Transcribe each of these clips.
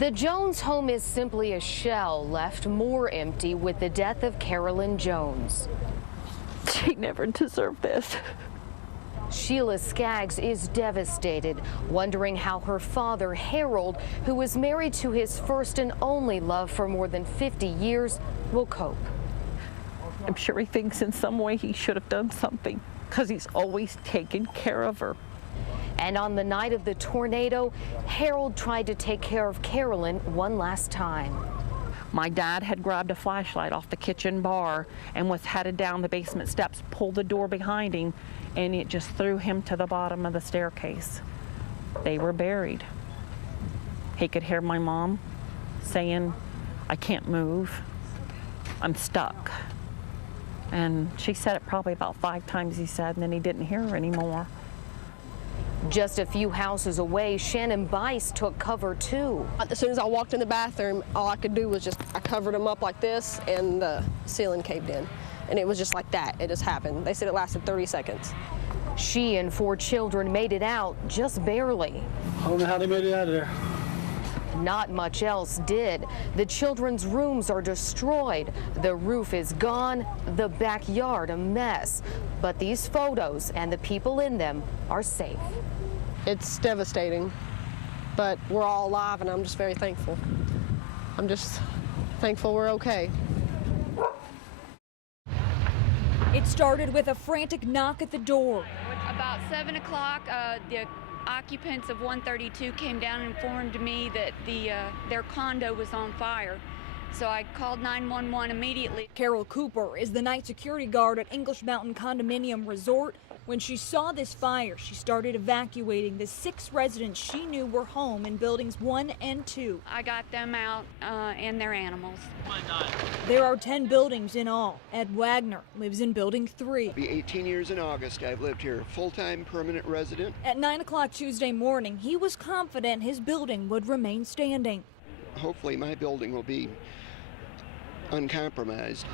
The Jones home is simply a shell left more empty with the death of Carolyn Jones. She never deserved this. Sheila Skaggs is devastated, wondering how her father, Harold, who was married to his first and only love for more than 50 years, will cope. I'm sure he thinks in some way he should have done something because he's always taken care of her. And on the night of the tornado, Harold tried to take care of Carolyn one last time. My dad had grabbed a flashlight off the kitchen bar and was headed down the basement steps, pulled the door behind him, and it just threw him to the bottom of the staircase. They were buried. He could hear my mom saying, "I can't move, I'm stuck." And she said it probably about 5 times, he said, and then he didn't hear her anymore. Just a few houses away, Shannon Bice took cover too. As soon as I walked in the bathroom, all I could do was I covered them up like this, and the ceiling caved in. And it was just like that. It just happened. They said it lasted 30 seconds. She and 4 children made it out just barely. I don't know how they made it out of there. Not much else did. The children's rooms are destroyed. The roof is gone, the backyard a mess. But these photos and the people in them are safe. It's devastating, but we're all alive, and I'm just very thankful. I'm just thankful we're okay. It started with a frantic knock at the door. About 7 o'clock, the occupants of 132 came down and informed me that their condo was on fire. So I called 911 immediately. Carol Cooper is the night security guard at English Mountain Condominium Resort. When she saw this fire, she started evacuating the 6 residents she knew were home in buildings 1 and 2. I got them out and their animals. There are 10 buildings in all. Ed Wagner lives in building 3. It'll be 18 years in August. I've lived here, full-time permanent resident. At 9 o'clock Tuesday morning, he was confident his building would remain standing. Hopefully my building will be uncompromised.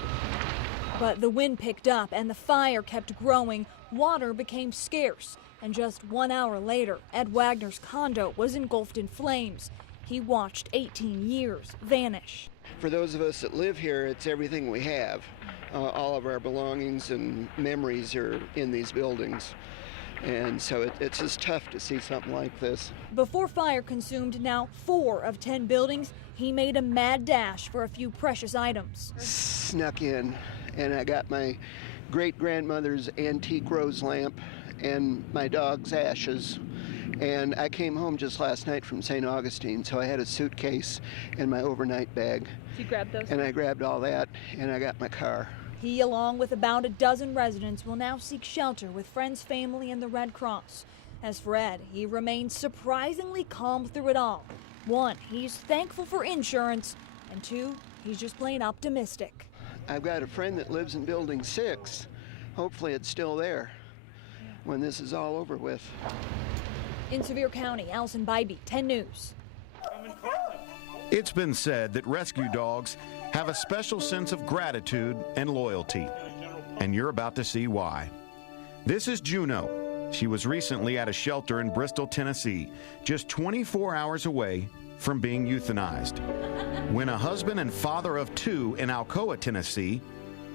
But the wind picked up and the fire kept growing. Water became scarce. And just 1 hour later, Ed Wagner's condo was engulfed in flames. He watched 18 years vanish. For those of us that live here, it's everything we have. All of our belongings and memories are in these buildings. And so it's just tough to see something like this. Before fire consumed now 4 of 10 buildings, he made a mad dash for a few precious items. Snuck in, and I got my great-grandmother's antique rose lamp and my dog's ashes. And I came home just last night from St. Augustine, so I had a suitcase and my overnight bag. You grabbed those? And I grabbed all that, and I got my car. He, along with about a dozen residents, will now seek shelter with friends, family, and the Red Cross. As for Ed, he remains surprisingly calm through it all. 1, he's thankful for insurance, and 2, he's just plain optimistic. I've got a friend that lives in building 6. Hopefully it's still there when this is all over with. In Sevier County, Allison Bybee, 10 News. It's been said that rescue dogs have a special sense of gratitude and loyalty, and you're about to see why. This is Juno. She was recently at a shelter in Bristol, Tennessee, just 24 hours away from being euthanized, when a husband and father of 2 in Alcoa, Tennessee,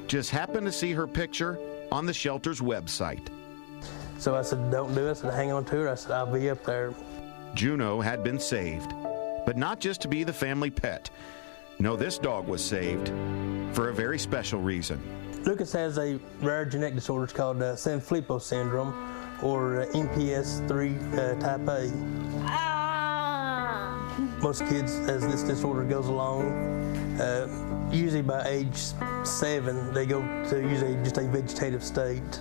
just happened to see her picture on the shelter's website. So I said, don't do it. I said, hang on to her. I said, I'll be up there. Juno had been saved, but not just to be the family pet. No, this dog was saved for a very special reason. Lucas has a rare genetic disorder. It's called Sanfilippo syndrome, or MPS 3 type A. Most kids, as this disorder goes along, usually by age 7, they go to usually just a vegetative state.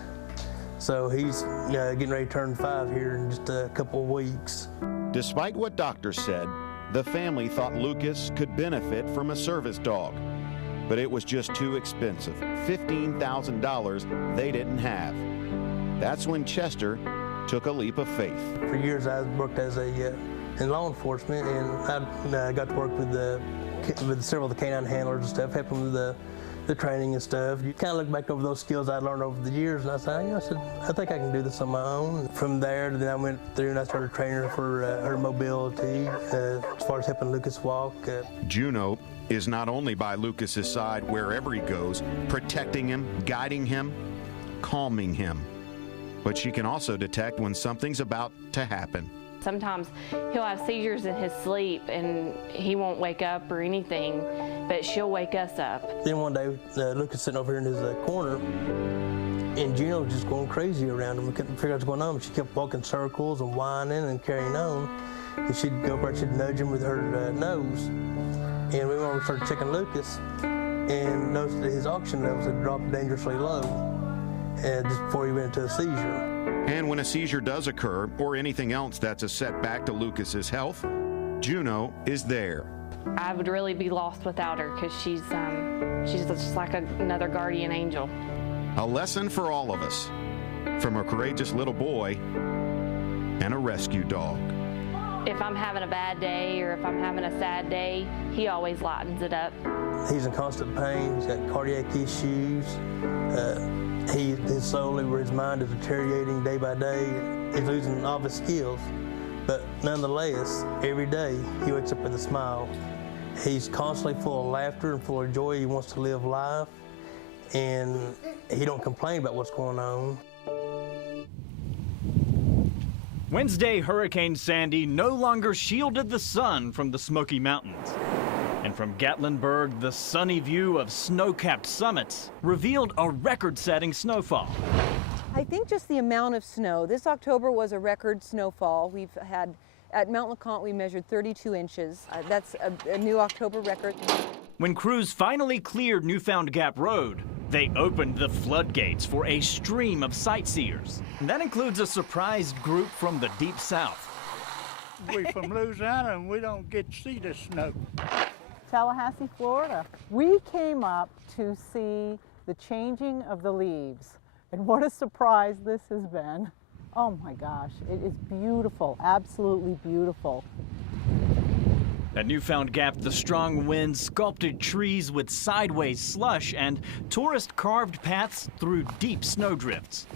So he's getting ready to turn 5 here in just a couple of weeks. Despite what doctors said, the family thought Lucas could benefit from a service dog, but it was just too expensive, $15,000 they didn't have. That's when Chester took a leap of faith. For years I worked as in law enforcement, and I got to work with several of the canine handlers and stuff, helping with the the training and stuff. You kind of look back over those skills I learned over the years, and I said, I think I can do this on my own. From there, then I went through and I started training her for her mobility, as far as helping Lucas walk. Juno is not only by Lucas's side wherever he goes, protecting him, guiding him, calming him, but she can also detect when something's about to happen. Sometimes he'll have seizures in his sleep and he won't wake up or anything, but she'll wake us up. Then one day, Lucas sitting over here in his corner, and Juno was just going crazy around him. We couldn't figure out what's going on. She kept walking circles and whining and carrying on. And she'd go over and she'd nudge him with her nose. And we went over and started checking Lucas and noticed that his oxygen levels had dropped dangerously low just before he went into a seizure. And when a seizure does occur, or anything else that's a setback to Lucas's health, Juno is there. I would really be lost without her because she's just like another guardian angel. A lesson for all of us, from a courageous little boy and a rescue dog. If I'm having a bad day or if I'm having a sad day, he always lightens it up. He's in constant pain. He's got cardiac issues. His soul, where his mind is deteriorating day by day. He's losing all of his skills. But nonetheless, every day he wakes up with a smile. He's constantly full of laughter and full of joy. He wants to live life, and he don't complain about what's going on. Wednesday, Hurricane Sandy no longer shielded the sun from the Smoky Mountains. And from Gatlinburg, the sunny view of snow-capped summits revealed a record-setting snowfall. I think just the amount of snow. This October was a record snowfall. We've had, at Mount LeConte, we measured 32 inches. That's a new October record. When crews finally cleared Newfound Gap Road, they opened the floodgates for a stream of sightseers. And that includes a surprise group from the Deep South. We're from Louisiana and we don't get to see the snow. Tallahassee, Florida. We came up to see the changing of the leaves. And what a surprise this has been. Oh my gosh, it is beautiful, absolutely beautiful. At Newfound Gap, the strong winds sculpted trees with sideways slush and tourist-carved paths through deep snowdrifts.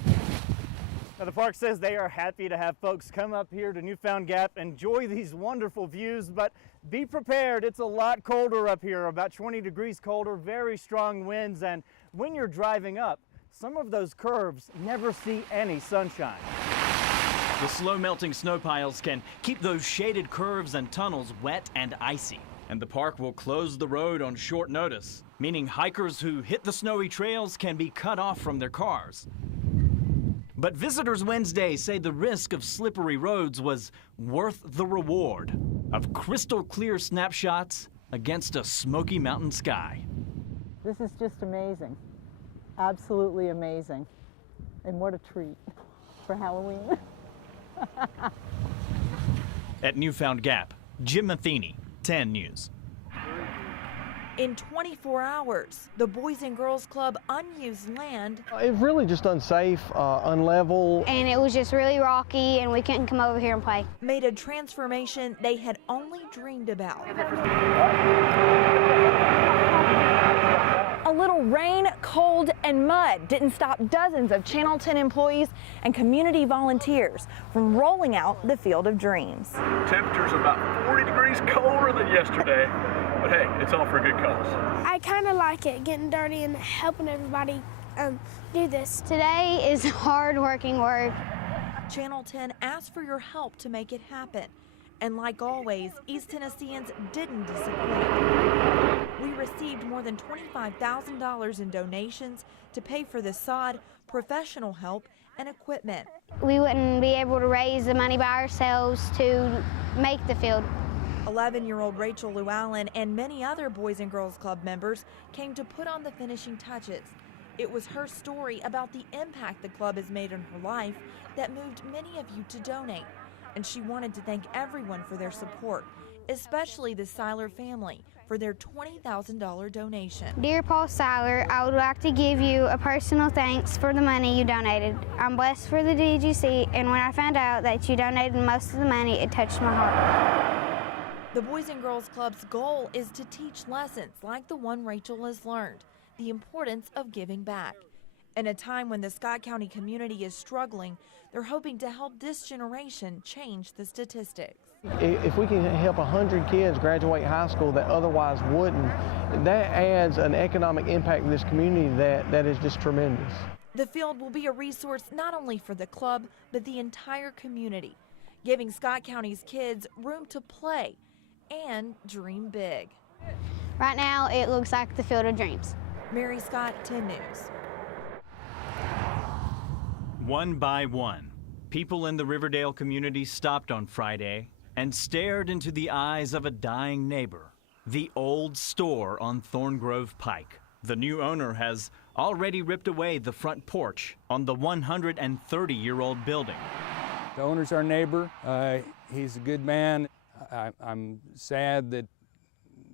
Now, the park says they are happy to have folks come up here to Newfound Gap, enjoy these wonderful views, but be prepared. It's a lot colder up here, about 20 degrees colder, very strong winds, and when you're driving up, some of those curves never see any sunshine. The slow-melting snow piles can keep those shaded curves and tunnels wet and icy. And the park will close the road on short notice, meaning hikers who hit the snowy trails can be cut off from their cars. But visitors Wednesday say the risk of slippery roads was worth the reward of crystal clear snapshots against a Smoky Mountain sky. This is just amazing. Absolutely amazing. And what a treat for Halloween. At Newfound Gap, Jim Matheny, 10 News. In 24 hours, the Boys and Girls Club unused land. It's really just unsafe, unlevel. And it was just really rocky and we couldn't come over here and play. Made a transformation they had only dreamed about. A little rain, cold, and mud didn't stop dozens of Channel 10 employees and community volunteers from rolling out the Field of Dreams. Temperature's about 40 degrees colder than yesterday, but hey, it's all for a good cause. I kind of like it, getting dirty and helping everybody do this. Today is hard-working work. Channel 10 asked for your help to make it happen. And like always, East Tennesseans didn't disappoint. We received more than $25,000 in donations to pay for the sod, professional help, and equipment. We wouldn't be able to raise the money by ourselves to make the field. 11-year-old Rachel Llewellyn and many other Boys and Girls Club members came to put on the finishing touches. It was her story about the impact the club has made on her life that moved many of you to donate. And she wanted to thank everyone for their support, especially the Seiler family, for their $20,000 donation. Dear Paul Seiler, I would like to give you a personal thanks for the money you donated. I'm blessed for the DGC, and when I found out that you donated most of the money, it touched my heart. The Boys and Girls Club's goal is to teach lessons like the one Rachel has learned. the importance of giving back. In a time when the Scott County community is struggling, they're hoping to help this generation change the statistics. If we can help 100 kids graduate high school that otherwise wouldn't, that adds an economic impact in this community that is just tremendous. The field will be a resource not only for the club, but the entire community, giving Scott County's kids room to play and dream big. Right now, it looks like the Field of Dreams. Mary Scott, 10 News. One by one, people in the Riverdale community stopped on Friday and stared into the eyes of a dying neighbor, the old store on Thorngrove Pike. The new owner has already ripped away the front porch on the 130-year-old building. The owner's our neighbor. He's a good man. I'm sad that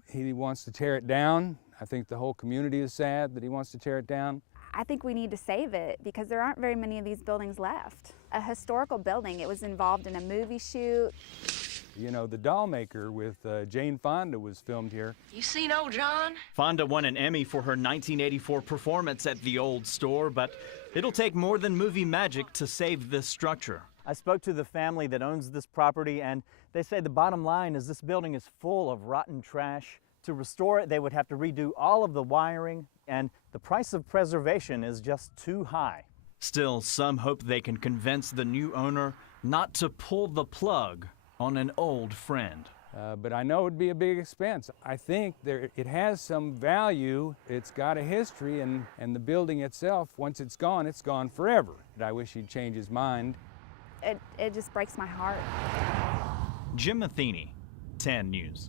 he wants to tear it down. I think the whole community is sad that he wants to tear it down. I think we need to save it because there aren't very many of these buildings left. A historical building, it was involved in a movie shoot. You know, the doll maker with Jane Fonda was filmed here. You seen old John? Fonda won an Emmy for her 1984 performance at the old store, but it'll take more than movie magic to save this structure. I spoke to the family that owns this property, and they say the bottom line is this building is full of rotten trash. To restore it, they would have to redo all of the wiring, and the price of preservation is just too high. Still, some hope they can convince the new owner not to pull the plug on an old friend. But I know it'd be a big expense. I think it has some value. It's got a history, and the building itself, once it's gone forever. I wish he'd change his mind. It just breaks my heart. Jim Matheny, 10 News.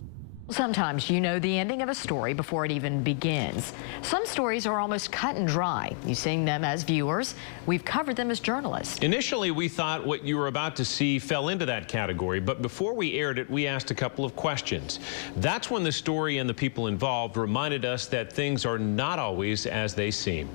Sometimes you know the ending of a story before it even begins. Some stories are almost cut and dry. You see them as viewers. We've covered them as journalists. Initially, we thought what you were about to see fell into that category, but before we aired it, we asked a couple of questions. That's when the story and the people involved reminded us that things are not always as they seem.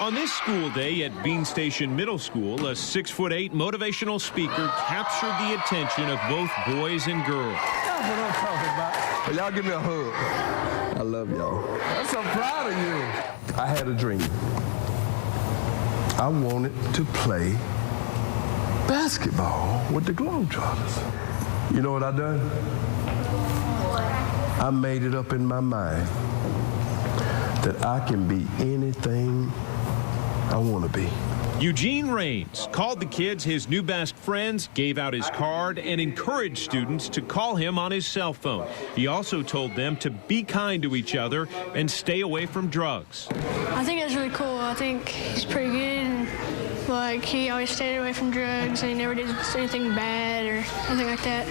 On this school day at Bean Station Middle School, a 6'8" motivational speaker captured the attention of both boys and girls. That's what I'm talking about. Well, y'all give me a hug. I love y'all. I'm so proud of you. I had a dream. I wanted to play basketball with the Globetrotters. You know what I done? I made it up in my mind that I can be anything I want to be. Eugene Raines called the kids his new best friends, gave out his card, and encouraged students to call him on his cell phone. He also told them to be kind to each other and stay away from drugs. I think that's really cool. I think he's pretty good. And, like, he always stayed away from drugs, and he never did anything bad or anything like that.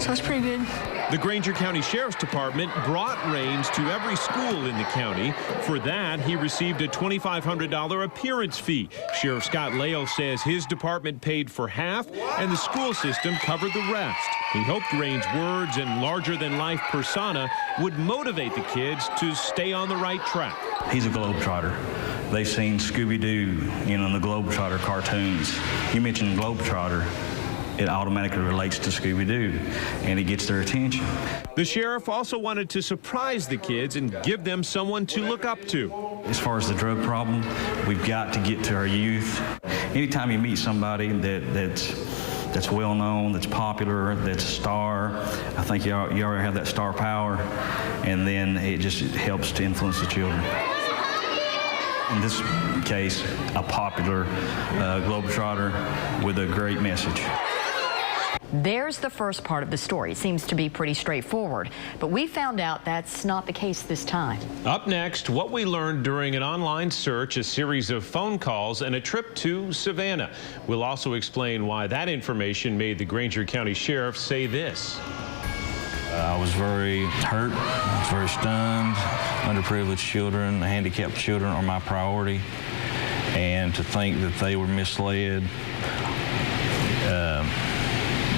So it's pretty good. The Granger County Sheriff's Department brought Raines to every school in the county. For that, he received a $2,500 appearance fee. Sheriff Scott Lael says his department paid for half, and the school system covered the rest. He hoped Raines' words and larger-than-life persona would motivate the kids to stay on the right track. He's a Globetrotter. They've seen Scooby-Doo, in the Globetrotter cartoons. You mentioned Globetrotter, it automatically relates to Scooby-Doo, and it gets their attention. The sheriff also wanted to surprise the kids and give them someone to look up to. As far as the drug problem, we've got to get to our youth. Anytime you meet somebody that's well-known, that's popular, that's a star, I think you already have that star power, and then it just helps to influence the children. In this case, a popular Globetrotter with a great message. There's the first part of the story. It seems to be pretty straightforward, but we found out that's not the case this time. Up next, what we learned during an online search, a series of phone calls, and a trip to Savannah. We'll also explain why that information made the Granger County Sheriff say this. I was very hurt, I was very stunned. Underprivileged children, handicapped children are my priority. And to think that they were misled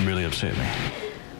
really upset me.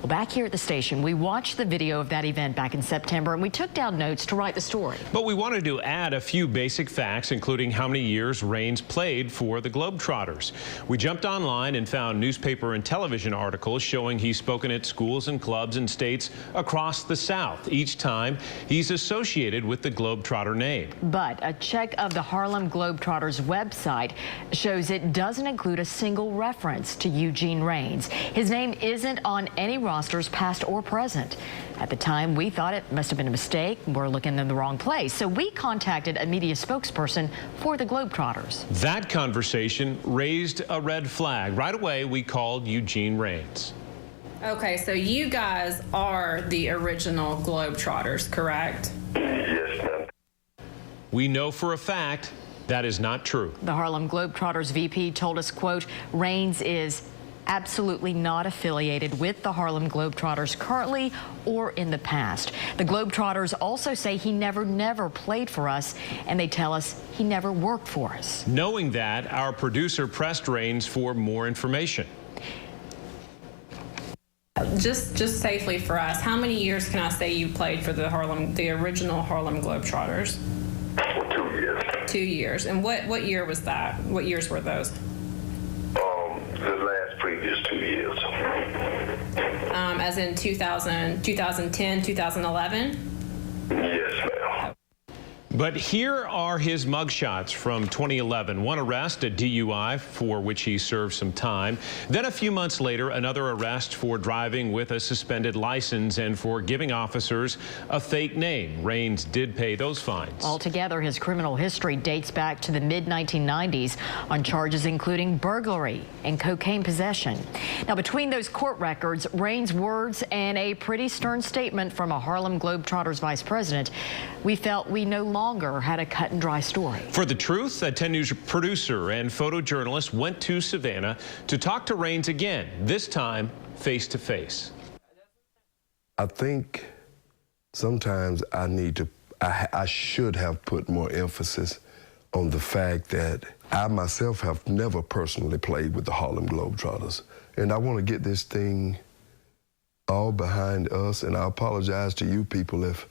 Well, back here at the station, we watched the video of that event back in September, and we took down notes to write the story. But we wanted to add a few basic facts, including how many years Raines played for the Globetrotters. We jumped online and found newspaper and television articles showing he's spoken at schools and clubs in states across the South. Each time, he's associated with the Globetrotter name. But a check of the Harlem Globetrotters website shows it doesn't include a single reference to Eugene Raines. His name isn't on any rosters, past or present. At the time, we thought it must have been a mistake. We're looking in the wrong place. So we contacted a media spokesperson for the Globetrotters. That conversation raised a red flag. Right away, we called Eugene Raines. Okay, so you guys are the original Globetrotters, correct? Yes, ma'am. We know for a fact that is not true. The Harlem Globetrotters VP told us, quote, Raines is absolutely not affiliated with the Harlem Globetrotters currently or in the past. The Globetrotters also say he never played for us, and they tell us he never worked for us. Knowing that, our producer pressed Raines for more information. Just safely for us, how many years can I say you played for the original Harlem Globetrotters? 2 years. 2 years. And what year was that? What years were those? The previous 2 years. As in 2010, 2011? Yes, ma'am. But here are his mugshots from 2011. One arrest, a DUI, for which he served some time. Then a few months later, another arrest for driving with a suspended license and for giving officers a fake name. Raines did pay those fines. Altogether, his criminal history dates back to the mid-1990s on charges including burglary and cocaine possession. Now, between those court records, Raines' words, and a pretty stern statement from a Harlem Globetrotters vice president, we felt we no longer had a cut and dry story. For the truth, a 10 News producer and photojournalist went to Savannah to talk to Raines again, this time face to face. I think sometimes I should have put more emphasis on the fact that I myself have never personally played with the Harlem Globetrotters. And I want to get this thing all behind us, and I apologize to you people if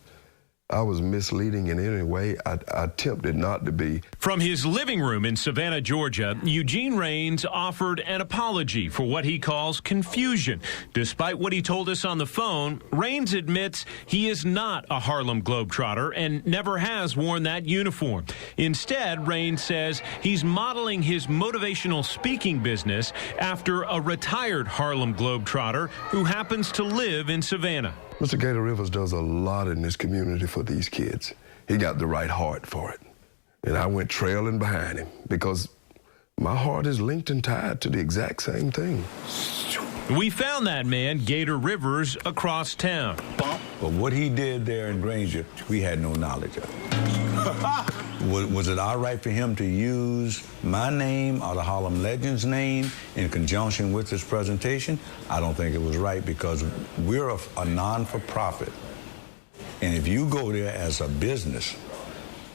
I was misleading in any way. I attempted not to be. From his living room in Savannah, Georgia, Eugene Raines offered an apology for what he calls confusion. Despite what he told us on the phone, Raines admits he is not a Harlem Globetrotter and never has worn that uniform. Instead, Raines says he's modeling his motivational speaking business after a retired Harlem Globetrotter who happens to live in Savannah. Mr. Gator Rivers does a lot in this community for these kids. He got the right heart for it. And I went trailing behind him because my heart is linked and tied to the exact same thing. We found that man, Gator Rivers, across town. But what he did there in Granger, we had no knowledge of. Was it all right for him to use my name or the Harlem Legends name in conjunction with this presentation? I don't think it was right because we're a non-for-profit. And if you go there as a business,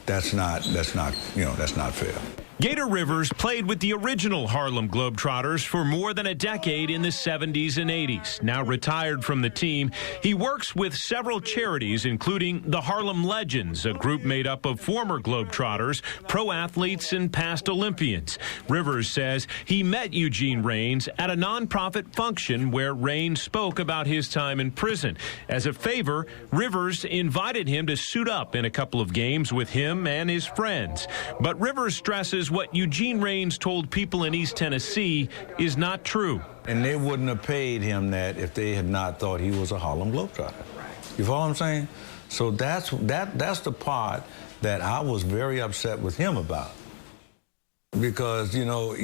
that's not fair. Gator Rivers played with the original Harlem Globetrotters for more than a decade in the 70s and 80s. Now retired from the team, he works with several charities, including the Harlem Legends, a group made up of former Globetrotters, pro athletes, and past Olympians. Rivers says he met Eugene Raines at a nonprofit function where Raines spoke about his time in prison. As a favor, Rivers invited him to suit up in a couple of games with him and his friends. But Rivers stresses what Eugene Raines told people in East Tennessee is not true. And they wouldn't have paid him that if they had not thought he was a Harlem Globetrotter. You follow what I'm saying? So that's the part that I was very upset with him about. Because, you know,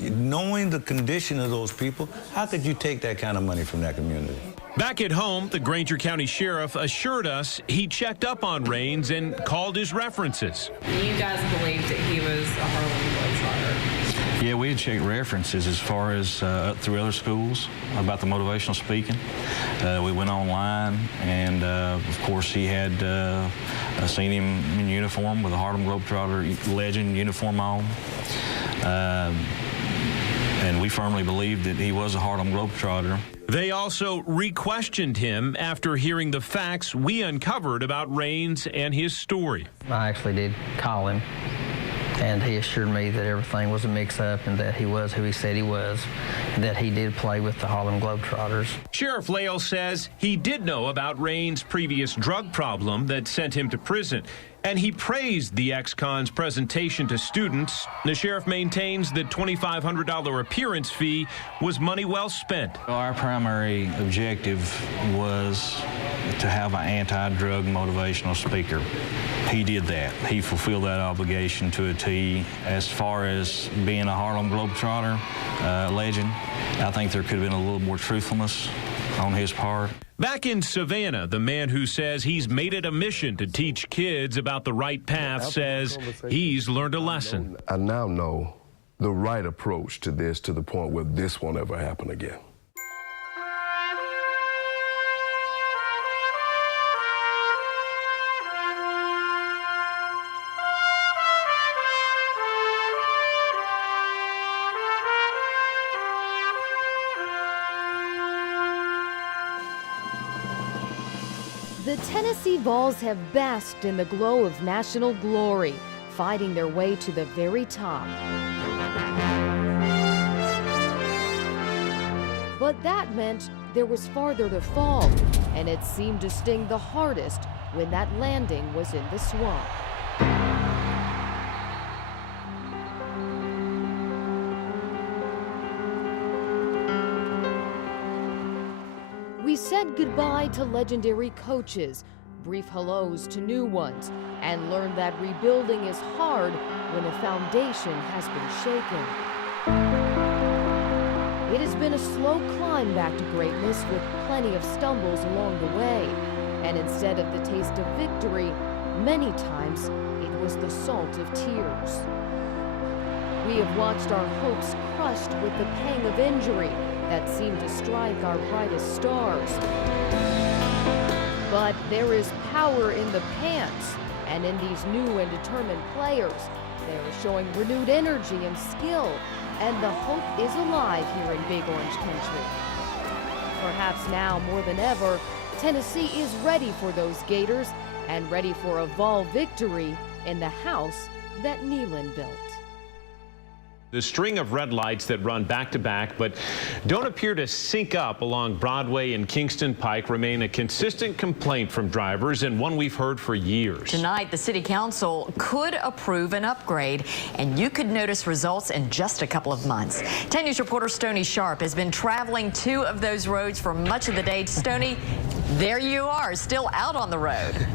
knowing the condition of those people, how could you take that kind of money from that community? Back at home, the Granger County Sheriff assured us he checked up on Raines and called his references. You guys believed that he was a Harlem Globetrotter? Yeah, we had checked references as far as through other schools about the motivational speaking. We went online, and of course he had seen him in uniform with a Harlem Globetrotter Legend uniform on. and we firmly believe that he was a Harlem Globetrotter. They also re-questioned him after hearing the facts we uncovered about Raines and his story. I actually did call him, and he assured me that everything was a mix-up and that he was who he said he was, and that he did play with the Harlem Globetrotters. Sheriff Lael says he did know about Raines' previous drug problem that sent him to prison, and he praised the ex-con's presentation to students. The sheriff maintains the $2,500 appearance fee was money well spent. Our primary objective was to have an anti-drug motivational speaker. He did that. He fulfilled that obligation to a T. As far as being a Harlem Globetrotter legend, I think there could have been a little more truthfulness on his part. Back in Savannah, the man who says he's made it a mission to teach kids about the right path says he's learned a lesson. I now know the right approach to this, to the point where this won't ever happen again. The Tennessee Vols have basked in the glow of national glory, fighting their way to the very top. But that meant there was farther to fall, and it seemed to sting the hardest when that landing was in the swamp. We said goodbye to legendary coaches, brief hellos to new ones, and learned that rebuilding is hard when a foundation has been shaken. It has been a slow climb back to greatness with plenty of stumbles along the way, and instead of the taste of victory, many times it was the salt of tears. We have watched our hopes crushed with the pang of injury that seemed to strike our brightest stars. But there is power in the pants, and in these new and determined players, they are showing renewed energy and skill, and the hope is alive here in Big Orange Country. Perhaps now more than ever, Tennessee is ready for those Gators and ready for a Vol victory in the house that Neyland built. The string of red lights that run back-to-back but don't appear to sync up along Broadway and Kingston Pike remain a consistent complaint from drivers, and one we've heard for years. Tonight, the City Council could approve an upgrade, and you could notice results in just a couple of months. 10 News reporter Stoney Sharp has been traveling two of those roads for much of the day. Stoney, there you are, still out on the road.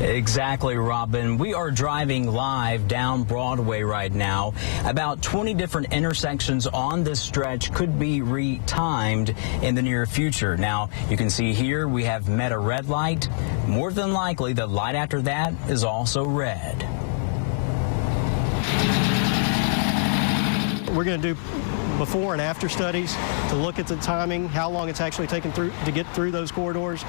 Exactly, Robin. We are driving live down Broadway right now. About 20 different intersections on this stretch could be retimed in the near future. Now, you can see here we have met a red light. More than likely, the light after that is also red. We're going to do before and after studies to look at the timing, how long it's actually taken to get through those corridors.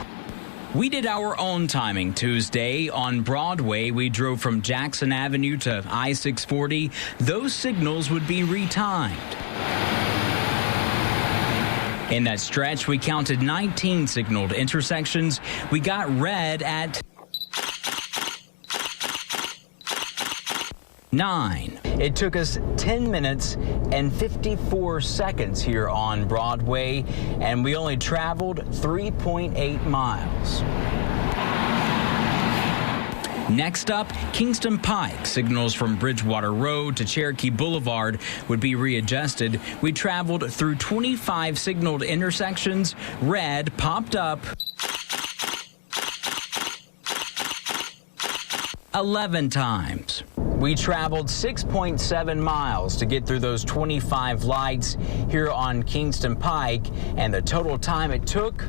We did our own timing Tuesday. On Broadway, we drove from Jackson Avenue to I-640. Those signals would be retimed. In that stretch, we counted 19 signaled intersections. We got red at 9. It took us 10 minutes and 54 seconds here on Broadway, and we only traveled 3.8 miles. Next up, Kingston Pike. Signals from Bridgewater Road to Cherokee Boulevard would be readjusted. We traveled through 25 signaled intersections. Red popped up 11 times. We traveled 6.7 miles to get through those 25 lights here on Kingston Pike, and the total time it took,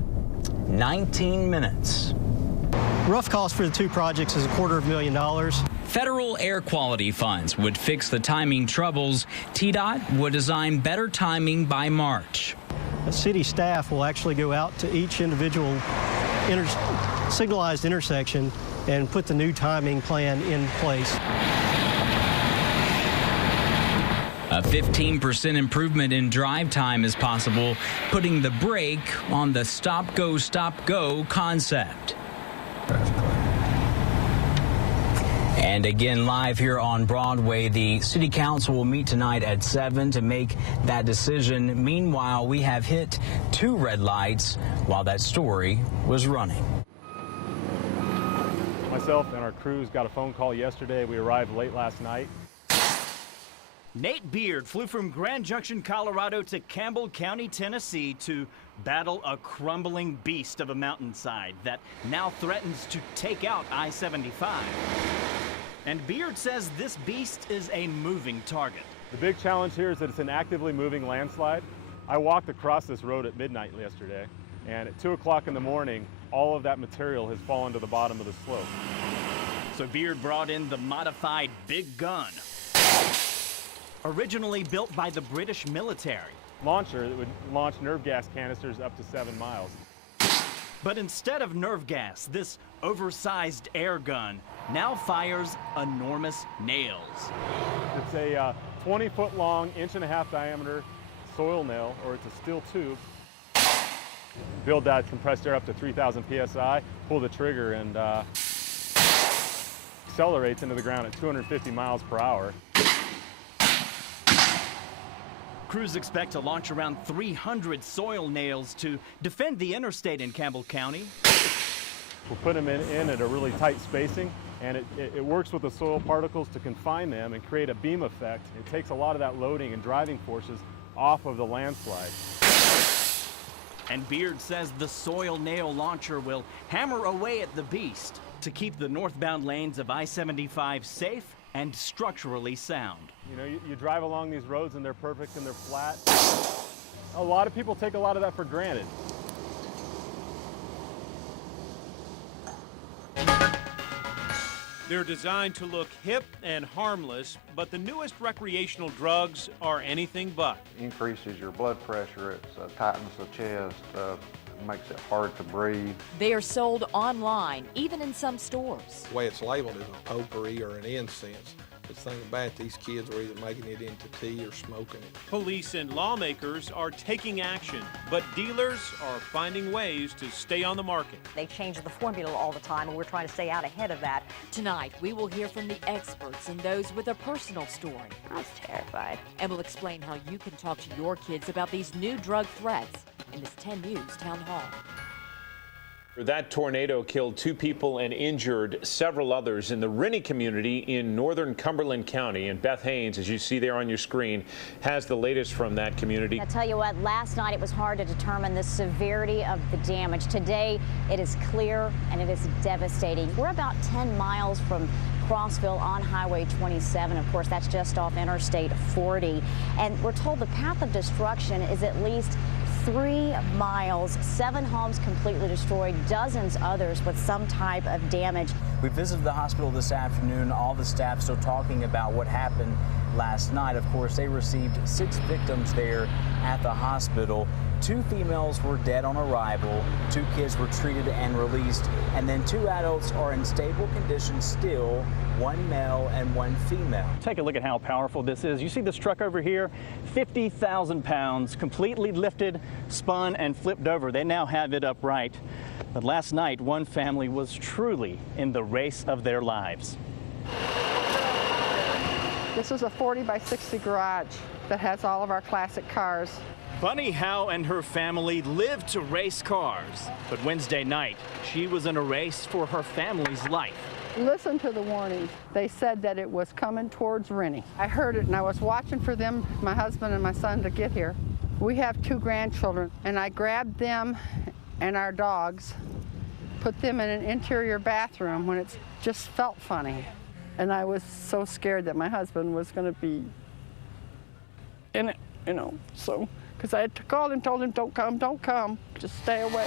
19 minutes. Rough cost for the two projects is $250,000. Federal air quality funds would fix the timing troubles. TDOT would design better timing by March. The city staff will actually go out to each individual signalized intersection and put the new timing plan in place. A 15% improvement in drive time is possible, putting the brake on the stop, go concept. And again, live here on Broadway, the City Council will meet tonight at 7 to make that decision. Meanwhile, we have hit 2 red lights while that story was running. Myself and our crews got a phone call yesterday. We arrived late last night. Nate Beard flew from Grand Junction, Colorado to Campbell County, Tennessee to battle a crumbling beast of a mountainside that now threatens to take out I-75. And Beard says this beast is a moving target. The big challenge here is that it's an actively moving landslide. I walked across this road at midnight yesterday, and at 2 o'clock in the morning, all of that material has fallen to the bottom of the slope. So Beard brought in the modified Big Gun, originally built by the British military. Launcher that would launch nerve gas canisters up to 7 miles. But instead of nerve gas, this oversized air gun now fires enormous nails. It's a 20-foot long, 1.5-inch diameter soil nail, or it's a steel tube. Build that compressed air up to 3,000 psi, pull the trigger, and accelerates into the ground at 250 miles per hour. Crews expect to launch around 300 soil nails to defend the interstate in Campbell County. We'll put them in at a really tight spacing, and it works with the soil particles to confine them and create a beam effect. It takes a lot of that loading and driving forces off of the landslide. And Beard says the soil nail launcher will hammer away at the beast to keep the northbound lanes of I-75 safe and structurally sound. You know, you drive along these roads and they're perfect and they're flat. A lot of people take a lot of that for granted. They're designed to look hip and harmless, but the newest recreational drugs are anything but. Increases your blood pressure, it tightens the chest, makes it hard to breathe. They are sold online, even in some stores. The way it's labeled is a potpourri or an incense. The thing about these kids are either making it into tea or smoking it. Police and lawmakers are taking action, but dealers are finding ways to stay on the market. They change the formula all the time, and we're trying to stay out ahead of that. Tonight, we will hear from the experts and those with a personal story. I was terrified. And we'll explain how you can talk to your kids about these new drug threats in this 10 News Town Hall. That tornado killed 2 people and injured several others in the Rennie community in northern Cumberland County. And Beth Haynes, as you see there on your screen, has the latest from that community. I tell you what, last night it was hard to determine the severity of the damage. Today it is clear and it is devastating. We're about 10 miles from Crossville on Highway 27. Of course, that's just off Interstate 40. And we're told the path of destruction is at least 3 miles, 7 homes completely destroyed, dozens others with some type of damage. We visited the hospital this afternoon. All the staff still talking about what happened last night. Of course, they received 6 victims there at the hospital. 2 females were dead on arrival, 2 kids were treated and released, and then 2 adults are in stable condition still, 1 male and 1 female. Take a look at how powerful this is. You see this truck over here, 50,000 pounds, completely lifted, spun, and flipped over. They now have it upright. But last night, one family was truly in the race of their lives. This is a 40 by 60 garage that has all of our classic cars. Bunny Howe and her family lived to race cars, but Wednesday night, she was in a race for her family's life. Listen to the warning. They said that it was coming towards Rennie. I heard it and I was watching for them, my husband and my son, to get here. We have 2 grandchildren, and I grabbed them and our dogs, put them in an interior bathroom when it just felt funny. And I was so scared that my husband was going to be in it, you know, so. Because I had to call him, told him, don't come, just stay away.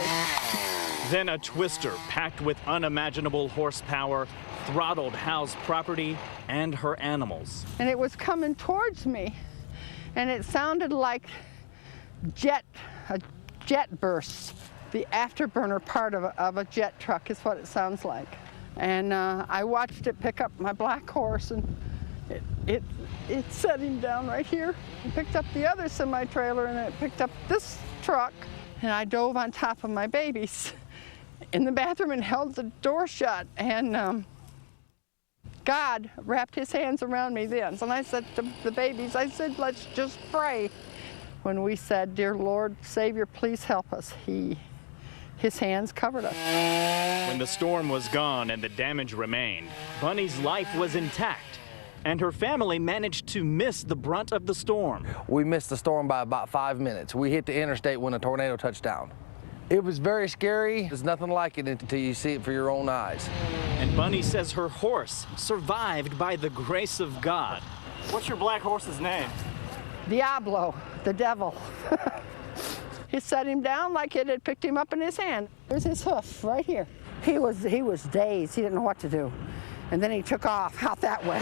Then a twister packed with unimaginable horsepower throttled Howe's property and her animals. And it was coming towards me, and it sounded like a jet burst. The afterburner part of a jet truck is what it sounds like. And I watched it pick up my black horse, and It set him down right here. He picked up the other semi-trailer and it picked up this truck, and I dove on top of my babies in the bathroom and held the door shut, and God wrapped his hands around me then. And I said to the babies, I said, let's just pray. When we said, dear Lord, Savior, please help us, his hands covered us. When the storm was gone and the damage remained, Bunny's life was intact, and her family managed to miss the brunt of the storm. We missed the storm by about 5 minutes. We hit the interstate when a tornado touched down. It was very scary. There's nothing like it until you see it for your own eyes. And Bunny says her horse survived by the grace of God. What's your black horse's name? Diablo, the devil. He set him down like it had picked him up in his hand. There's his hoof right here. He was dazed. He didn't know what to do. And then he took off out that way.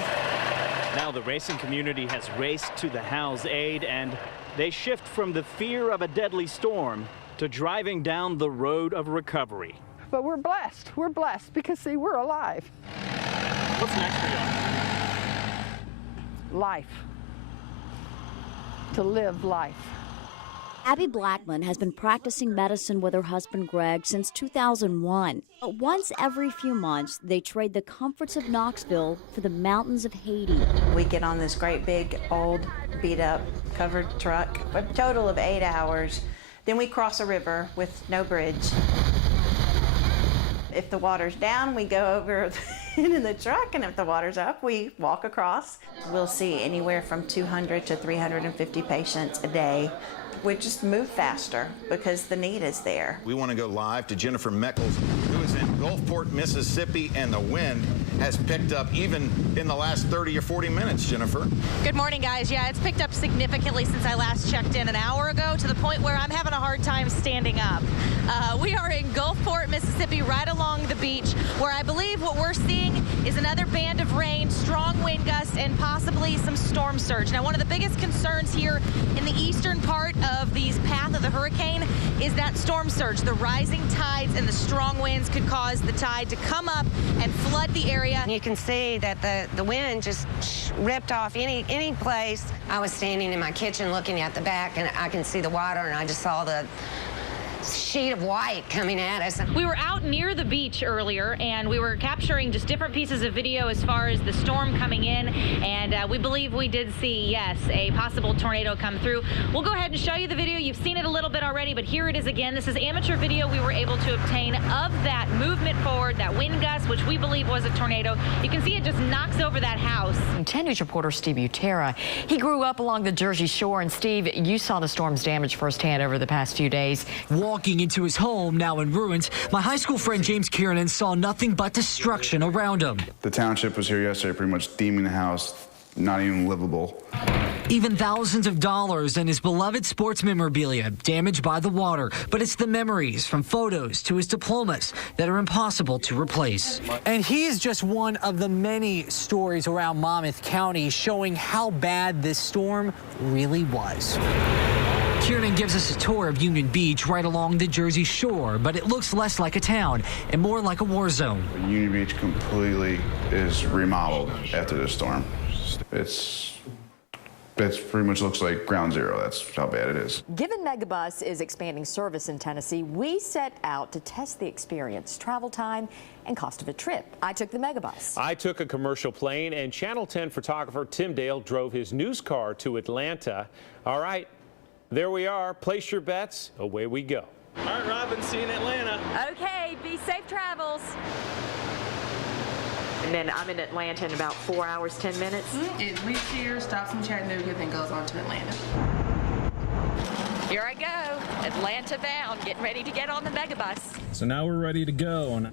Now the racing community has raced to the Hal's aid, and they shift from the fear of a deadly storm to driving down the road of recovery. But we're blessed. We're blessed because, see, we're alive. What's next for you? Life. To live life. Abby Blackman has been practicing medicine with her husband Greg since 2001. But once every few months, they trade the comforts of Knoxville for the mountains of Haiti. We get on this great big old beat up covered truck, a total of 8 hours. Then we cross a river with no bridge. If the water's down, we go over in the truck, and if the water's up, we walk across. We'll see anywhere from 200 to 350 patients a day. We just move faster because the need is there. We want to go live to Jennifer Meckles, who is in Gulfport, Mississippi, and the wind has picked up even in the last 30 or 40 minutes, Jennifer. Good morning, guys. Yeah, it's picked up significantly since I last checked in an hour ago, to the point where I'm having a hard time standing up. We are in Gulfport, Mississippi, right along the beach, where I believe what we're seeing is another band of rain, strong wind gusts, and possibly some storm surge. Now, one of the biggest concerns here in the eastern part of the path of the hurricane is that storm surge. The rising tides and the strong winds could cause the tide to come up and flood the area. You can see that the wind just ripped off any place. I was standing in my kitchen looking at the back, and I can see the water, and I just saw the sheet of white coming at us. We were out near the beach earlier, and we were capturing just different pieces of video as far as the storm coming in, and we believe we did see, yes, a possible tornado come through. We'll go ahead and show you the video. You've seen it a little bit already, but here it is again. This is amateur video we were able to obtain of that movement forward, that wind gust, which we believe was a tornado. You can see it just knocks over that house. 10 News reporter Steve Butera. He grew up along the Jersey Shore, and Steve, you saw the storm's damage firsthand over the past few days. Walking into his home, now in ruins, my high school friend James Kiernan saw nothing but destruction around him. The township was here yesterday pretty much deeming the house not even livable. Even thousands of dollars and his beloved sports memorabilia damaged by the water. But it's the memories, from photos to his diplomas, that are impossible to replace. And he is just one of the many stories around Monmouth County showing how bad this storm really was. Kiernan gives us a tour of Union Beach right along the Jersey Shore, but it looks less like a town and more like a war zone. Union Beach completely is remodeled after this storm. It pretty much looks like ground zero. That's how bad it is. Given Megabus is expanding service in Tennessee, we set out to test the experience, travel time, and cost of a trip. I took the Megabus. I took a commercial plane, and Channel 10 photographer Tim Dale drove his news car to Atlanta. All right, there we are. Place your bets. Away we go. All right, Robin, see you in Atlanta. Okay, be safe travels. And then I'm in Atlanta in about 4 hours, 10 minutes. It leaves here, stops in Chattanooga, then goes on to Atlanta. Here I go, Atlanta bound, getting ready to get on the Megabus. So now we're ready to go on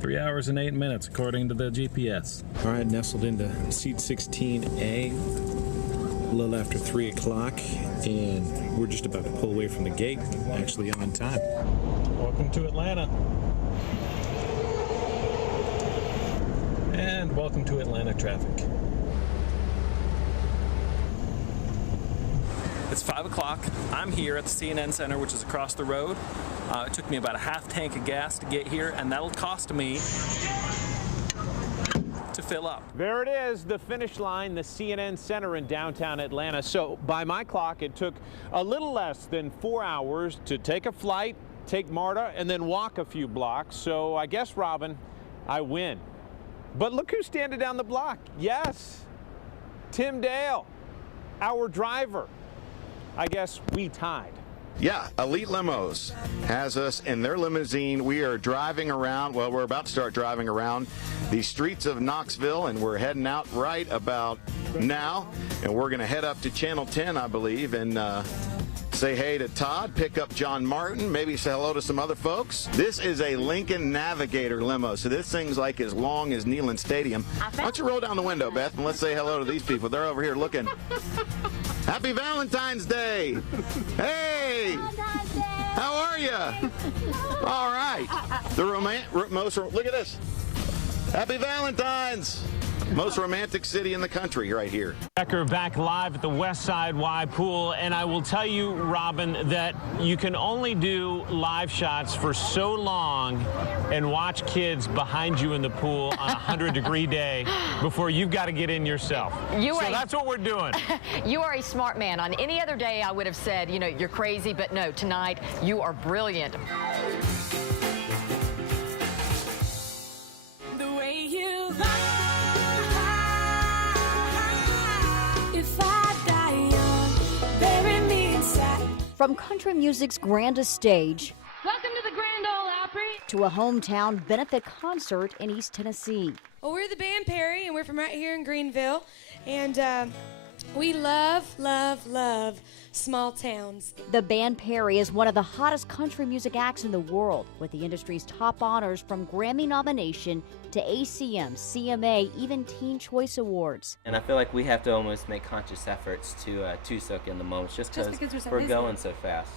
3 hours and 8 minutes, according to the GPS. All right, nestled into seat 16A, a little after 3 o'clock, and we're just about to pull away from the gate, actually on time. Welcome to Atlanta. And welcome to Atlanta traffic. It's 5 o'clock. I'm here at the CNN Center, which is across the road. It took me about a half tank of gas to get here, and that'll cost me to fill up. There it is, the finish line, the CNN Center in downtown Atlanta. So by my clock, it took a little less than 4 hours to take a flight, take MARTA, and then walk a few blocks. So I guess, Robin, I win. But look who's standing down the block. Yes, Tim Dale, our driver. I guess we tied. Yeah, Elite Limos has us in their limousine. We are driving around, well, we're about to start driving around the streets of Knoxville, and we're heading out right about now. And we're going to head up to Channel 10, I believe, and say hey to Todd, pick up John Martin, maybe say hello to some other folks. This is a Lincoln Navigator limo, so this thing's like as long as Neyland Stadium. Why don't you roll down the window, Beth, and let's say hello to these people. They're over here looking. Happy Valentine's Day! Hey! How are you? All right. Look at this. Happy Valentine's! Most romantic city in the country right here. Becker back live at the Westside Y Pool, and I will tell you, Robin, that you can only do live shots for so long and watch kids behind you in the pool on a 100-degree day before you've got to get in yourself. So that's what we're doing. You are a smart man. On any other day, I would have said, you know, you're crazy, but no, tonight you are brilliant. The way you lie. From country music's grandest stage Welcome to the Grand Ole Opry. to a hometown benefit concert in East Tennessee. Well, we're the band Perry, and we're from right here in Greenville, and we love, love, love small towns. The band Perry is one of the hottest country music acts in the world, with the industry's top honors from Grammy nomination to ACM, CMA, even Teen Choice Awards. And I feel like we have to almost make conscious efforts to soak in the moments just because we're going so fast.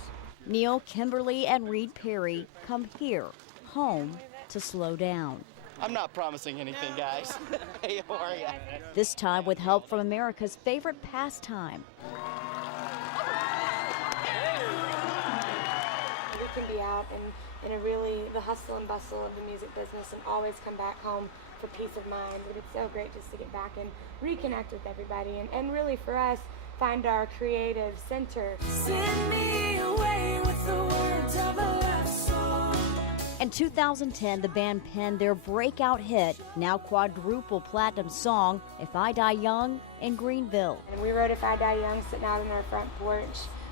Neil, Kimberly, and Reed Perry come here, home, to slow down. I'm not promising anything, guys. Hey, how are ya? This time with help from America's favorite pastime. We can be out in a really, the hustle and bustle of the music business and always come back home for peace of mind. But it's so great just to get back and reconnect with everybody and really for us, find our creative center. Send me away with the words of a love song. In 2010, the band penned their breakout hit, now quadruple platinum song, If I Die Young, in Greenville. And we wrote If I Die Young sitting out in our front porch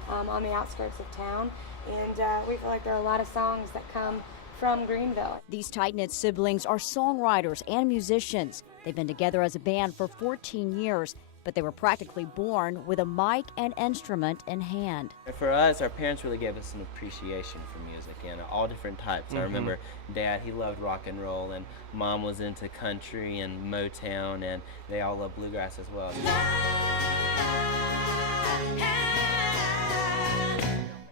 on the outskirts of town. And we feel like there are a lot of songs that come from Greenville. These tight-knit siblings are songwriters and musicians. They've been together as a band for 14 years, but they were practically born with a mic and instrument in hand. For us, our parents really gave us an appreciation for music and all different types. I remember Dad, he loved rock and roll, and Mom was into country and Motown, and they all love bluegrass as well.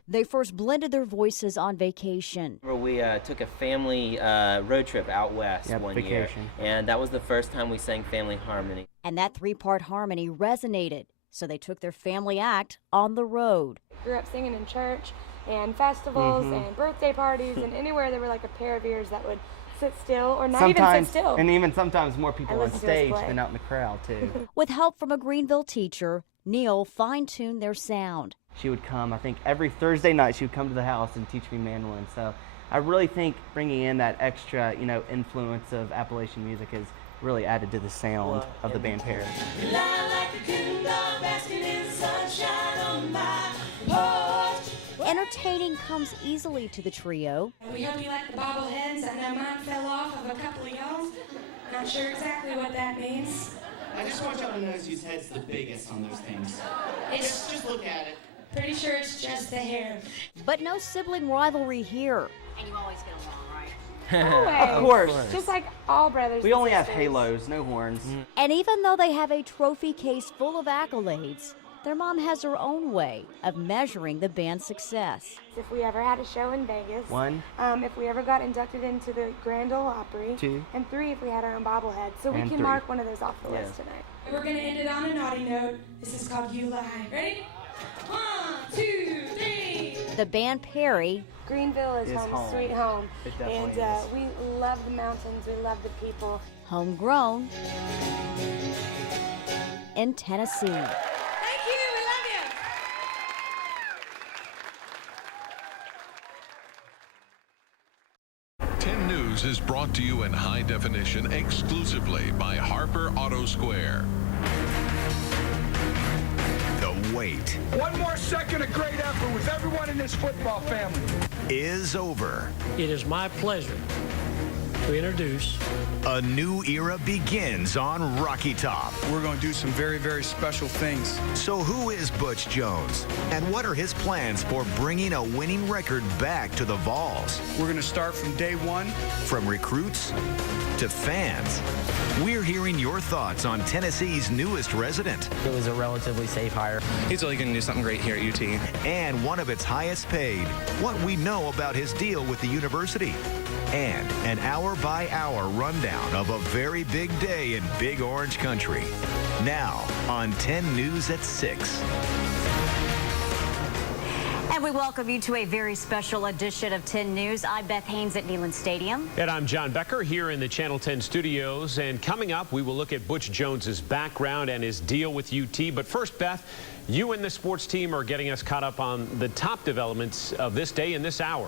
They first blended their voices on vacation. We took a family road trip out west one year, and that was the first time we sang Family Harmony. And that three-part harmony resonated, so they took their family act on the road. Grew up singing in church and festivals and birthday parties and anywhere there were like a pair of ears that would sit still or not even sit still. And even sometimes more people on stage than out in the crowd, too. With help from a Greenville teacher, Neil fine-tuned their sound. She would come, I think every Thursday night she would come to the house and teach me mandolin. So I really think bringing in that extra, influence of Appalachian music has really added to the sound of the band Perry. Entertaining comes easily to the trio. We hope you like the bobbleheads. I know mine fell off of a couple of y'all. Not sure exactly what that means. I just want y'all to notice whose head's the biggest on those things. Just look at it. Pretty sure it's just the hair. But no sibling rivalry here. And you always get along, right? Of course. Just like all brothers. We only have halos, no horns. And even though they have a trophy case full of accolades, their mom has her own way of measuring the band's success. If we ever had a show in Vegas. 1. If we ever got inducted into the Grand Ole Opry. 2. And 3 if we had our own bobblehead. So we can 3. mark one of those off the list tonight. We're going to end it on a naughty note. This is called You Lie. Ready? 1, 2, 3. The band Perry. Greenville is home, sweet home. It definitely And we love the mountains, we love the people. Homegrown in Tennessee. Thank you, we love you. 10 News is brought to you in high definition exclusively by Harper Auto Square. The wait. One more second of great effort with everyone in this football family. Is over. It is my pleasure to introduce. A new era begins on Rocky Top. We're going to do some very, very special things. So who is Butch Jones? And what are his plans for bringing a winning record back to the Vols? We're going to start from day one. From recruits to fans. We're hearing your thoughts on Tennessee's newest resident. It was a relatively safe hire. He's really going to do something great here at UT. And one of its highest paid. What we know about his deal with the university. And an hour-by-hour rundown of a very big day in Big Orange Country. Now on 10 News at 6. And we welcome you to a very special edition of 10 News. I'm Beth Haynes at Neyland Stadium. And I'm John Becker here in the Channel 10 studios. And coming up, we will look at Butch Jones's background and his deal with UT. But first, Beth, you and the sports team are getting us caught up on the top developments of this day and this hour.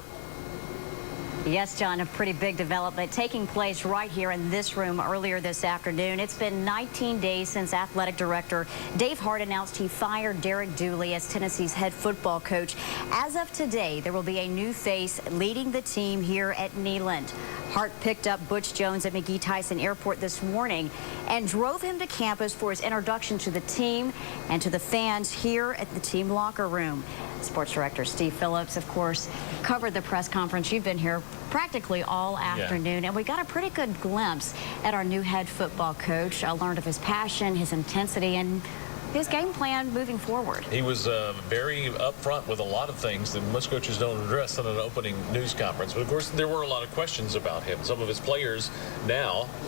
Yes, John, a pretty big development taking place right here in this room earlier this afternoon. It's been 19 days since athletic director Dave Hart announced he fired Derek Dooley as Tennessee's head football coach. As of today, there will be a new face leading the team here at Neyland. Hart picked up Butch Jones at McGee Tyson Airport this morning and drove him to campus for his introduction to the team and to the fans here at the team locker room. Sports director Steve Phillips, of course, covered the press conference. You've been here practically all afternoon, and we got a pretty good glimpse at our new head football coach. I learned of his passion, his intensity, and his game plan moving forward. He was very upfront with a lot of things that most coaches don't address in an opening news conference. But of course, there were a lot of questions about him. Some of his players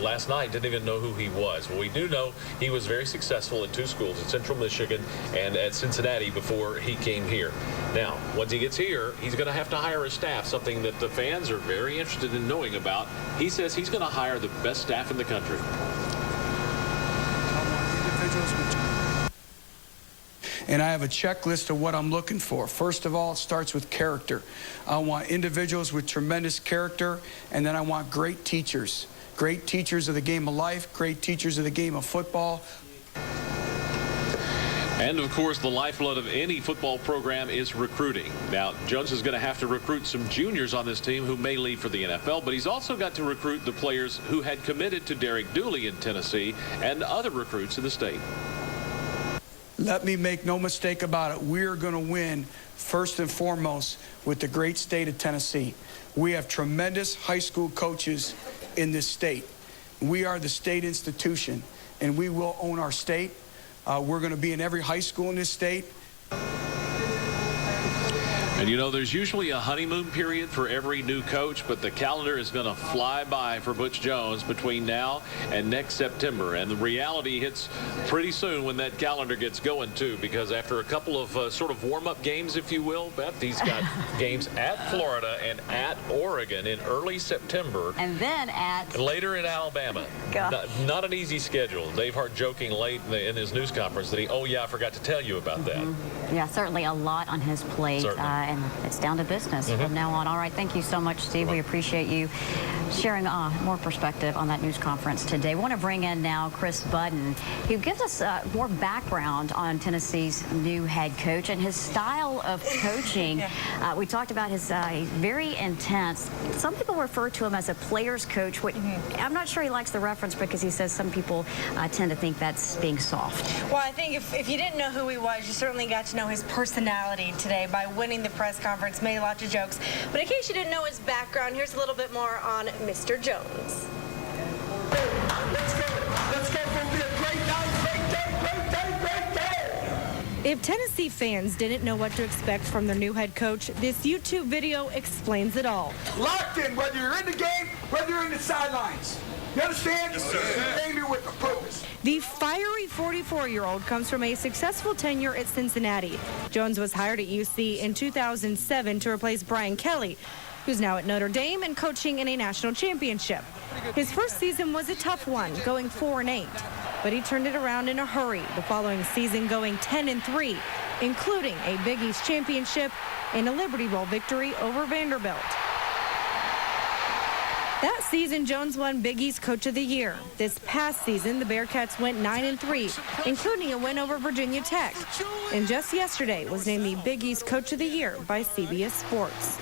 last night, didn't even know who he was. Well, we do know he was very successful at 2 schools, at Central Michigan and at Cincinnati before he came here. Now, once he gets here, he's going to have to hire a staff, something that the fans are very interested in knowing about. He says he's going to hire the best staff in the country. And I have a checklist of what I'm looking for. First of all, it starts with character. I want individuals with tremendous character, and then I want great teachers. Great teachers of the game of life, great teachers of the game of football. And, of course, the lifeblood of any football program is recruiting. Now, Jones is going to have to recruit some juniors on this team who may leave for the NFL, but he's also got to recruit the players who had committed to Derek Dooley in Tennessee and other recruits in the state. Let me make no mistake about it. We're going to win first and foremost with the great state of Tennessee. We have tremendous high school coaches in this state. We are the state institution, and we will own our state. We're going to be in every high school in this state. And, you know, there's usually a honeymoon period for every new coach, but the calendar is going to fly by for Butch Jones between now and next September. And the reality hits pretty soon when that calendar gets going, too, because after a couple of sort of warm-up games, if you will, Beth, he's got games at Florida and at Oregon in early September. And then later in Alabama. Not an easy schedule. Dave Hart joking late in his news conference that I forgot to tell you about that. Yeah, certainly a lot on his plate. And it's down to business from now on. All right, thank you so much, Steve. We appreciate you sharing more perspective on that news conference today. We want to bring in now Chris Budden, who gives us more background on Tennessee's new head coach and his style of coaching. We talked about his very intense. Some people refer to him as a player's coach. I'm not sure he likes the reference because he says some people tend to think that's being soft. Well, I think if you didn't know who he was, you certainly got to know his personality today by winning the press conference, made lots of jokes. But in case you didn't know his background, here's a little bit more on Mr. Jones. Let's go. Let's go. It's going to be a great night, great day, great day, great day. If Tennessee fans didn't know what to expect from their new head coach, this YouTube video explains it all. Locked in, whether you're in the game, whether you're in the sidelines. You understand? Yes, sir. You came here with a purpose. The fiery 44-year-old comes from a successful tenure at Cincinnati. Jones was hired at UC in 2007 to replace Brian Kelly, who's now at Notre Dame and coaching in a national championship. His first season was a tough one, going 4-8, but he turned it around in a hurry, the following season going 10-3, including a Big East championship and a Liberty Bowl victory over Vanderbilt. That season, Jones won Big East Coach of the Year. This past season, the Bearcats went 9-3, including a win over Virginia Tech. And just yesterday was named the Big East Coach of the Year by CBS Sports.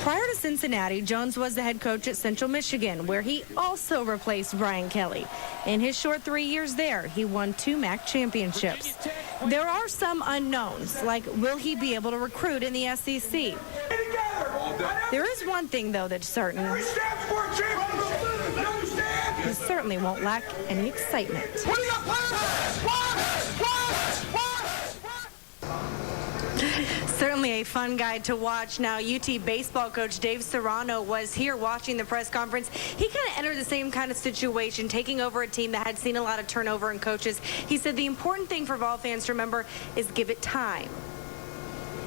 Prior to Cincinnati, Jones was the head coach at Central Michigan, where he also replaced Brian Kelly. In his short 3 years there, he won 2 MAC championships. There are some unknowns, like will he be able to recruit in the SEC? There is one thing, though, that's certain. He certainly won't lack any excitement. Certainly a fun guy to watch. Now, UT baseball coach Dave Serrano was here watching the press conference. He kind of entered the same kind of situation, taking over a team that had seen a lot of turnover in coaches. He said the important thing for Vol fans to remember is give it time.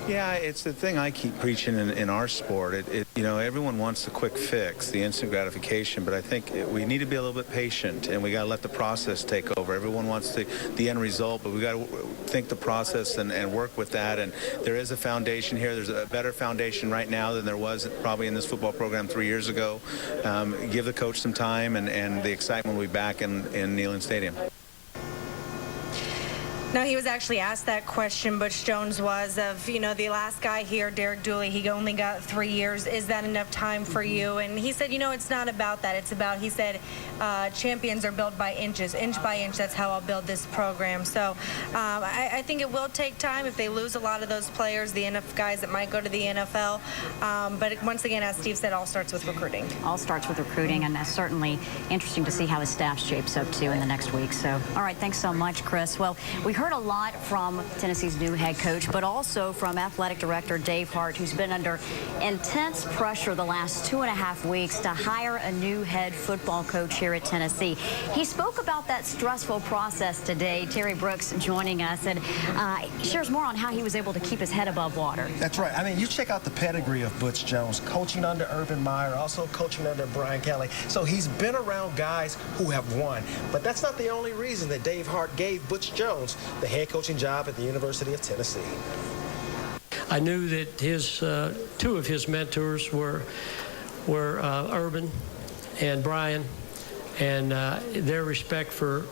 Yeah, it's the thing I keep preaching in our sport. You know, everyone wants the quick fix, the instant gratification, but I think we need to be a little bit patient, and we got to let the process take over. Everyone wants the end result, but we got to think the process and work with that. And there is a foundation here. There's a better foundation right now than there was probably in this football program 3 years ago. Give the coach some time, and the excitement will be back in Neyland Stadium. Now, he was actually asked that question, Butch Jones was, of, you know, the last guy here, Derek Dooley, he only got 3 years. Is that enough time for you? And he said, you know, it's not about that. It's about, he said, champions are built by inches, inch by inch. That's how I'll build this program. So I think it will take time if they lose a lot of those players, the guys that might go to the NFL. But once again, as Steve said, all starts with recruiting. All starts with recruiting, and that's certainly interesting to see how his staff shapes up, too, in the next week. So, all right, thanks so much, Chris. Well, we heard a lot from Tennessee's new head coach, but also from athletic director Dave Hart, who's been under intense pressure the last 2.5 weeks to hire a new head football coach here at Tennessee. He spoke about that stressful process today. Terry Brooks joining us, and shares more on how he was able to keep his head above water. That's right. I mean, you check out the pedigree of Butch Jones, coaching under Urban Meyer, also coaching under Brian Kelly. So he's been around guys who have won. But that's not the only reason that Dave Hart gave Butch Jones the head coaching job at the University of Tennessee. I knew that his two of his mentors were Urban and Brian, and their respect for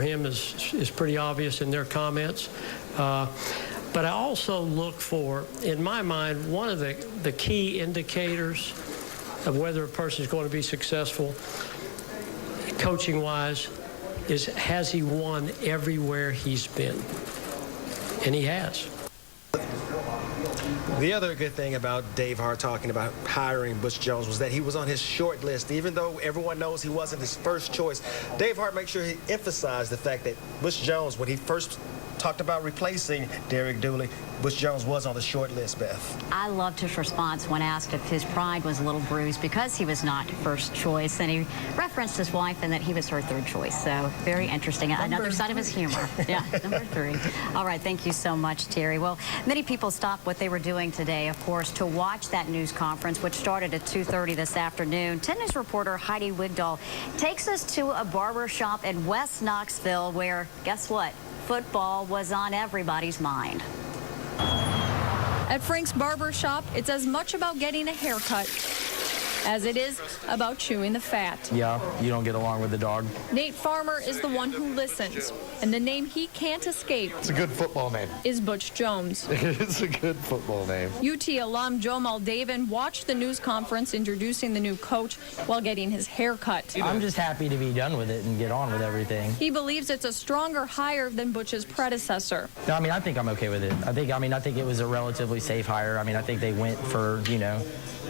him is pretty obvious in their comments. But I also look for, in my mind, one of the key indicators of whether a person is going to be successful coaching-wise is, has he won everywhere he's been? And he has. The other good thing about Dave Hart talking about hiring Butch Jones was that he was on his short list. Even though everyone knows he wasn't his first choice, Dave Hart made sure he emphasized the fact that Butch Jones, when he first talked about replacing Derek Dooley, Butch Jones was on the short list, Beth. I loved his response when asked if his pride was a little bruised because he was not first choice, and he referenced his wife and that he was her third choice. So very interesting. Another side of his humor. Yeah, number 3. All right, thank you so much, Terry. Well, many people stopped what they were doing today, of course, to watch that news conference, which started at 2:30 this afternoon. 10 News reporter Heidi Wigdahl takes us to a barber shop in West Knoxville where, guess what? Football was on everybody's mind. At Frank's Barber Shop, it's as much about getting a haircut as it is about chewing the fat. Yeah, you don't get along with the dog. Nate Farmer is the one who listens, and the name he can't escape It's a good football name. is Butch Jones. It's a good football name. UT alum Joe Maldaven watched the news conference introducing the new coach while getting his hair cut. I'm just happy to be done with it and get on with everything. He believes it's a stronger hire than Butch's predecessor. No, I think I'm okay with it. I think it was a relatively safe hire. I think they went for,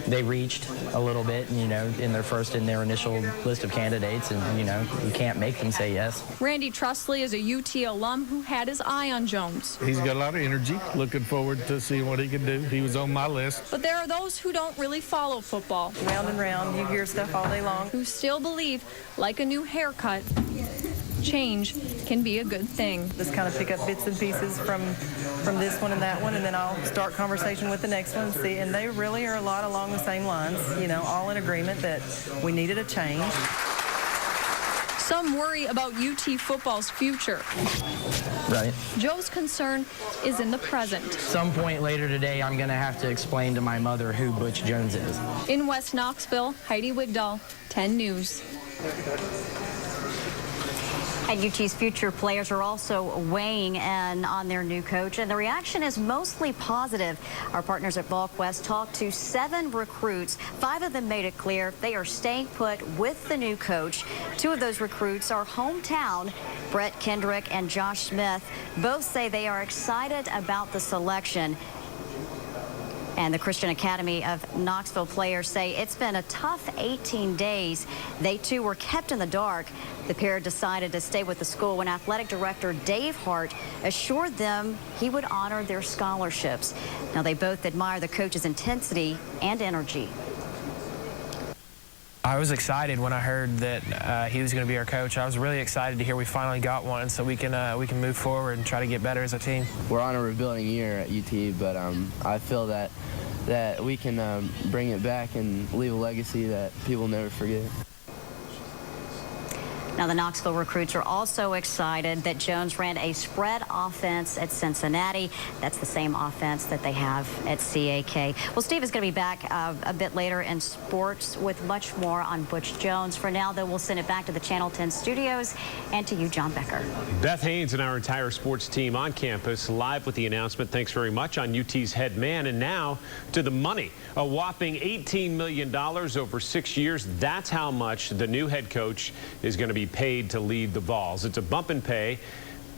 they reached a little bit, you know, in their initial list of candidates, and, you know, you can't make them say yes. Randy Trustley is a UT alum who had his eye on Jones. He's got a lot of energy. Looking forward to seeing what he can do. He was on my list. But there are those who don't really follow football. Round and round, you hear stuff all day long. Who still believe, like a new haircut, change can be a good thing. Just kind of pick up bits and pieces from this one and that one, and then I'll start conversation with the next one and see. And they really are a lot along the same lines, you know, all in agreement that we needed a change. Some worry about UT football's future. Right. Joe's concern is in the present. Some point later today, I'm going to have to explain to my mother who Butch Jones is. In West Knoxville, Heidi Wigdahl, 10 News. And UT's future players are also weighing in on their new coach, and the reaction is mostly positive. Our partners at VolQuest talked to 7 recruits. 5 of them made it clear they are staying put with the new coach. 2 of those recruits are hometown. Brett Kendrick and Josh Smith both say they are excited about the selection. And the Christian Academy of Knoxville players say it's been a tough 18 days. They too were kept in the dark. The pair decided to stay with the school when athletic director Dave Hart assured them he would honor their scholarships. Now they both admire the coach's intensity and energy. I was excited when I heard that he was going to be our coach. I was really excited to hear we finally got one, so we can move forward and try to get better as a team. We're on a rebuilding year at UT, but I feel that we can bring it back and leave a legacy that people never forget. Now, the Knoxville recruits are also excited that Jones ran a spread offense at Cincinnati. That's the same offense that they have at CAK. Well, Steve is going to be back a bit later in sports with much more on Butch Jones. For now, though, we'll send it back to the Channel 10 studios and to you, John Becker. Beth Haynes and our entire sports team on campus live with the announcement. Thanks very much on UT's head man. And now to the money. A whopping $18 million over 6 years. That's how much the new head coach is going to be paid to lead the Vols. It's a bump in pay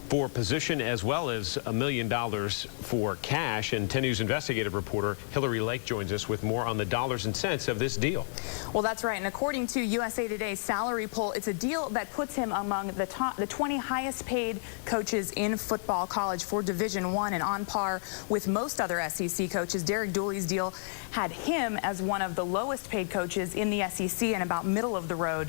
for position as well as $1 million for cash. And 10 News investigative reporter Hillary Lake joins us with more on the dollars and cents of this deal. Well, that's right. And according to USA Today's salary poll, it's a deal that puts him among the 20 highest paid coaches in football college for Division I and on par with most other SEC coaches. Derek Dooley's deal had him as one of the lowest paid coaches in the SEC and about middle of the road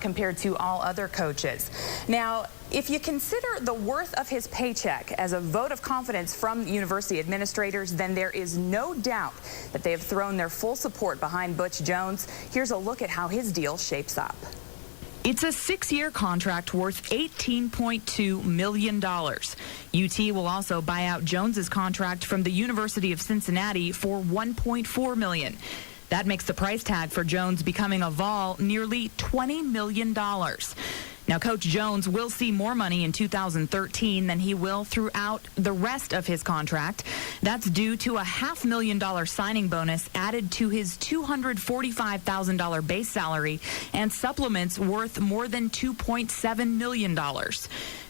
compared to all other coaches. Now, if you consider the worth of his paycheck as a vote of confidence from university administrators, then there is no doubt that they have thrown their full support behind Butch Jones. Here's a look at how his deal shapes up. It's a 6-year contract worth $18.2 million. UT will also buy out Jones's contract from the University of Cincinnati for $1.4 million. That makes the price tag for Jones becoming a Vol nearly $20 million. Now, Coach Jones will see more money in 2013 than he will throughout the rest of his contract. That's due to a $500,000 signing bonus added to his $245,000 base salary and supplements worth more than $2.7 million.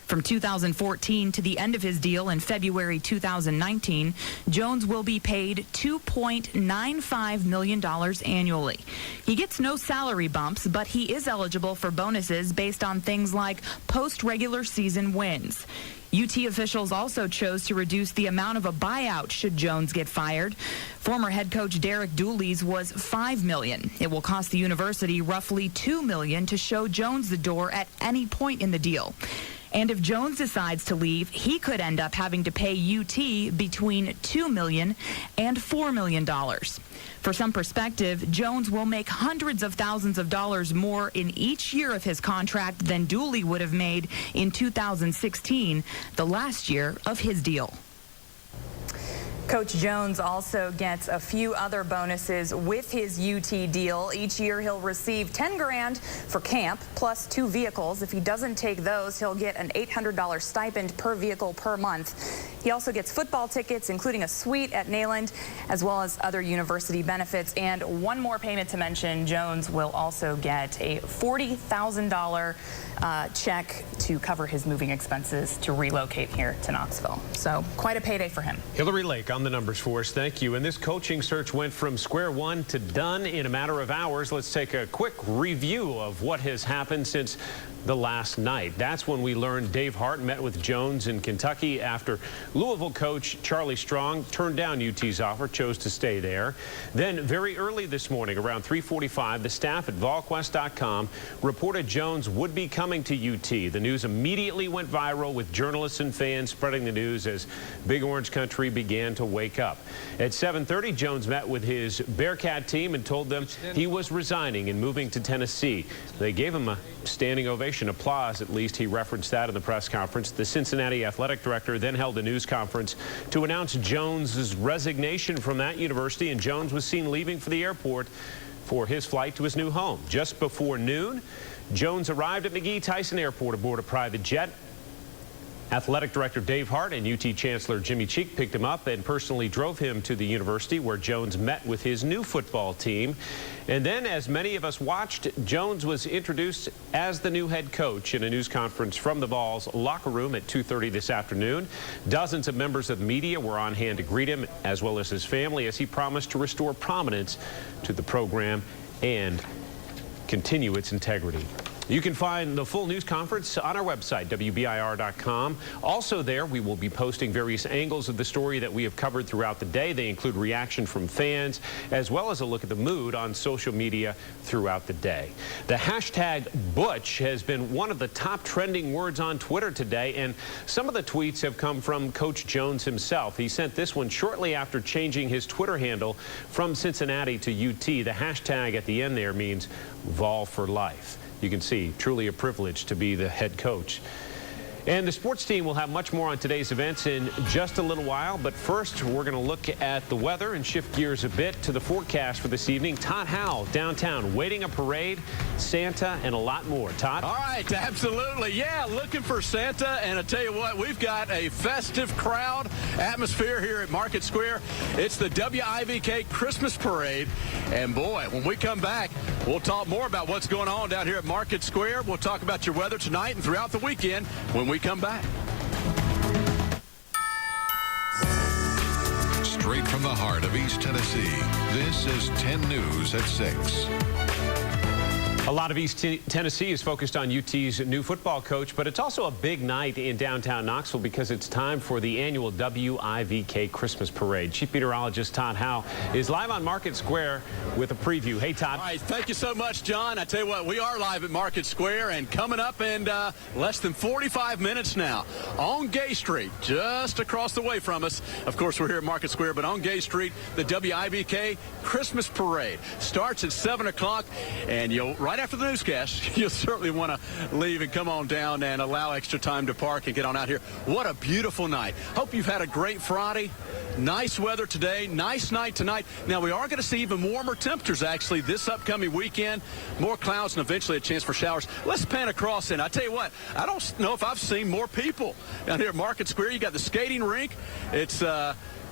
From 2014 to the end of his deal in February 2019, Jones will be paid $2.95 million annually. He gets no salary bumps, but he is eligible for bonuses based on things like post-regular season wins. UT officials also chose to reduce the amount of a buyout should Jones get fired. Former head coach Derek Dooley's was $5 million. It will cost the university roughly $2 million to show Jones the door at any point in the deal. And if Jones decides to leave, he could end up having to pay UT between $2 million and $4 million. For some perspective, Jones will make hundreds of thousands of dollars more in each year of his contract than Dooley would have made in 2016, the last year of his deal. Coach Jones also gets a few other bonuses with his UT deal. Each year he'll receive $10,000 for camp plus 2 vehicles. If he doesn't take those, he'll get an $800 stipend per vehicle per month. He also gets football tickets, including a suite at Nayland, as well as other university benefits. And one more payment to mention, Jones will also get a $40,000 check to cover his moving expenses to relocate here to Knoxville. So quite a payday for him. Hillary Lake on down the numbers for us. Thank you. And this coaching search went from square one to done in a matter of hours. Let's take a quick review of what has happened since the last night. That's when we learned Dave Hart met with Jones in Kentucky after Louisville coach Charlie Strong turned down UT's offer, chose to stay there. Then very early this morning, around 3:45, the staff at VolQuest.com reported Jones would be coming to UT. The news immediately went viral with journalists and fans spreading the news as Big Orange Country began to wake up. At 7:30, Jones met with his Bearcat team and told them he was resigning and moving to Tennessee. They gave him a standing ovation, applause at least. He referenced that in the press conference. The Cincinnati athletic director then held a news conference to announce Jones's resignation from that university, and Jones was seen leaving for the airport for his flight to his new home. Just before noon, Jones arrived at McGee-Tyson Airport aboard a private jet. Athletic Director Dave Hart and UT Chancellor Jimmy Cheek picked him up and personally drove him to the university, where Jones met with his new football team. And then, as many of us watched, Jones was introduced as the new head coach in a news conference from the Vols locker room at 2:30 this afternoon. Dozens of members of the media were on hand to greet him, as well as his family, as he promised to restore prominence to the program and continue its integrity. You can find the full news conference on our website, WBIR.com. Also there, we will be posting various angles of the story that we have covered throughout the day. They include reaction from fans, as well as a look at the mood on social media throughout the day. The hashtag Butch has been one of the top trending words on Twitter today, and some of the tweets have come from Coach Jones himself. He sent this one shortly after changing his Twitter handle from Cincinnati to UT. The hashtag at the end there means Vol for life. You can see, truly a privilege to be the head coach. And the sports team will have much more on today's events in just a little while. But first, we're going to look at the weather and shift gears a bit to the forecast for this evening. Todd Howell, downtown, waiting a parade, Santa, and a lot more. Todd? All right, absolutely. Yeah, looking for Santa. And I tell you what, we've got a festive crowd atmosphere here at Market Square. It's the WIVK Christmas Parade. And boy, when we come back, we'll talk more about what's going on down here at Market Square. We'll talk about your weather tonight and throughout the weekend when we come back. Straight from the heart of East Tennessee, this is 10 News at 6. A lot of East Tennessee is focused on UT's new football coach, but it's also a big night in downtown Knoxville because it's time for the annual WIVK Christmas Parade. Chief Meteorologist Todd Howell is live on Market Square with a preview. Hey, Todd. All right, thank you so much, John. I tell you what, we are live at Market Square, and coming up in less than 45 minutes now on Gay Street, just across the way from us. Of course, we're here at Market Square, but on Gay Street, the WIVK Christmas Parade starts at 7 o'clock, and right after the newscast, you'll certainly want to leave and come on down and allow extra time to park and get on out here. What a beautiful night. Hope you've had a great Friday. Nice weather today. Nice night tonight. Now, we are going to see even warmer temperatures, actually, this upcoming weekend. More clouds and eventually a chance for showers. Let's pan across in. I tell you what, I don't know if I've seen more people down here at Market Square. You got the skating rink. It's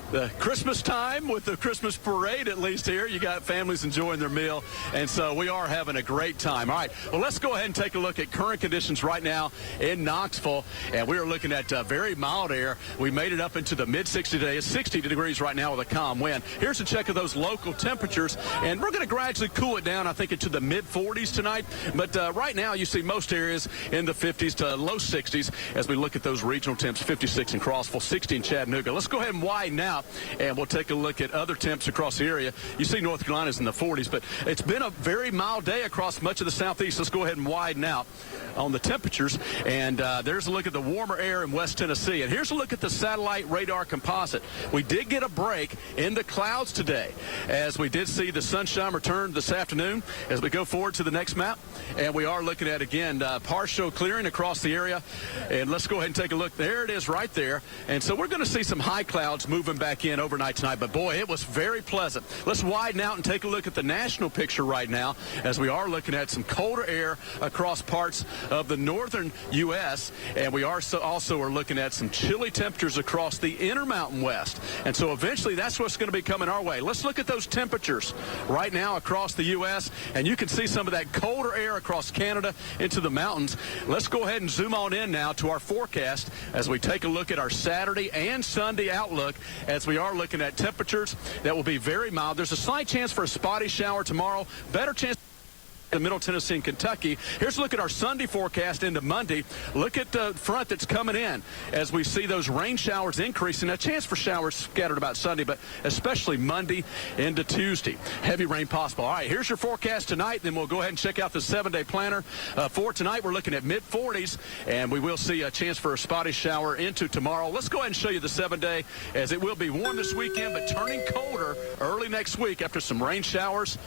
the Christmas time with the Christmas parade, at least here. You got families enjoying their meal, and so we are having a great time. All right, well, let's go ahead and take a look at current conditions right now in Knoxville, and we are looking at very mild air. We made it up into the mid-60s today. It's 60 degrees right now with a calm wind. Here's a check of those local temperatures, and we're going to gradually cool it down, I think, into the mid-40s tonight, but right now you see most areas in the 50s to low 60s as we look at those regional temps, 56 in Crossville, 60 in Chattanooga. Let's go ahead and widen out, and we'll take a look at other temps across the area. You see North Carolina's in the 40s, but it's been a very mild day across much of the southeast. Let's go ahead and widen out on the temperatures, and there's a look at the warmer air in West Tennessee. And here's a look at the satellite radar composite. We did get a break in the clouds today, as we did see the sunshine return this afternoon as we go forward to the next map. And we are looking at, again, partial clearing across the area. And let's go ahead and take a look. There it is right there. And so we're going to see some high clouds moving back in overnight tonight. But, boy, it was very pleasant. Let's widen out and take a look at the national picture right now, as we are looking at some colder air across parts of the northern U.S. And we are also are looking at some chilly temperatures across the Intermountain West. And so eventually that's what's going to be coming our way. Let's look at those temperatures right now across the U.S. And you can see some of that colder air across Canada into the mountains. Let's go ahead and zoom on in now to our forecast as we take a look at our Saturday and Sunday outlook as as we are looking at temperatures that will be very mild. There's a slight chance for a spotty shower tomorrow. Better chance in Middle Tennessee and Kentucky. Here's a look at our Sunday forecast into Monday. Look at the front that's coming in as we see those rain showers increasing. A chance for showers scattered about Sunday, but especially Monday into Tuesday. Heavy rain possible. All right, here's your forecast tonight. Then we'll go ahead and check out the 7-day planner. For tonight, we're looking at mid-40s, and we will see a chance for a spotty shower into tomorrow. Let's go ahead and show you the 7-day, as it will be warm this weekend, but turning colder early next week after some rain showers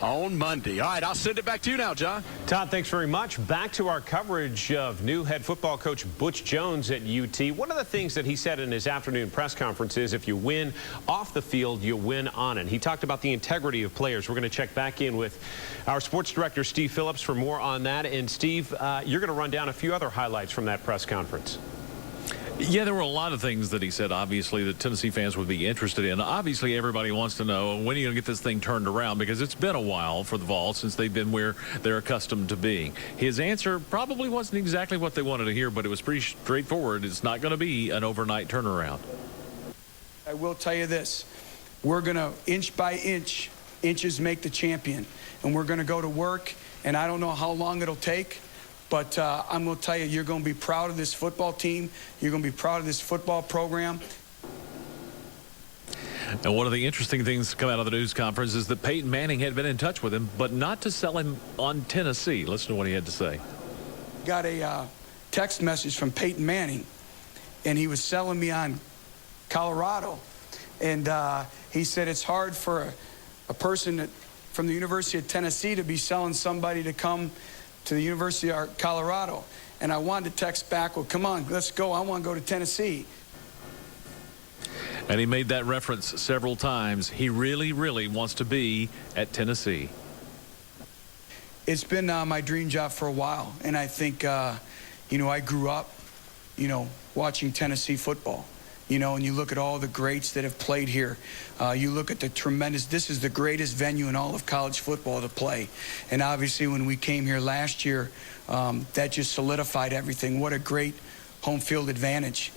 on Monday. All right, I'll send it back to you now, John. Todd, thanks very much. Back to our coverage of new head football coach Butch Jones at UT. One of the things that he said in his afternoon press conference is if you win off the field, you win on it. He talked about the integrity of players. We're going to check back in with our sports director, Steve Phillips, for more on that. And, Steve, you're going to run down a few other highlights from that press conference. Yeah, there were a lot of things that he said, obviously, that Tennessee fans would be interested in. Obviously, everybody wants to know, when are you going to get this thing turned around? Because it's been a while for the Vols since they've been where they're accustomed to being. His answer probably wasn't exactly what they wanted to hear, but it was pretty straightforward. It's not going to be an overnight turnaround. I will tell you this. We're going to, inch by inch, inches make the champion. And we're going to go to work, and I don't know how long it'll take. But I'm going to tell you, you're going to be proud of this football team. You're going to be proud of this football program. And one of the interesting things to come out of the news conference is that Peyton Manning had been in touch with him, but not to sell him on Tennessee. Listen to what he had to say. Got a text message from Peyton Manning, and he was selling me on Colorado. And he said it's hard for a person from the University of Tennessee to be selling somebody to come to the University of Colorado. And I wanted to text back, well, come on, let's go. I want to go to Tennessee. And he made that reference several times. He really, really wants to be at Tennessee. It's been my dream job for a while. And I think, you know, I grew up, you know, watching Tennessee football. You know, and you look at all the greats that have played here. You look at the tremendous, this is the greatest venue in all of college football to play. And obviously when we came here last year, that just solidified everything. What a great home field advantage.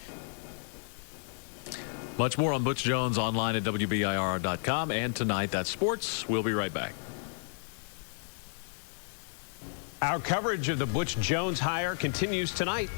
Much more on Butch Jones online at WBIR.com. And tonight, that's sports. We'll be right back. Our coverage of the Butch Jones hire continues tonight.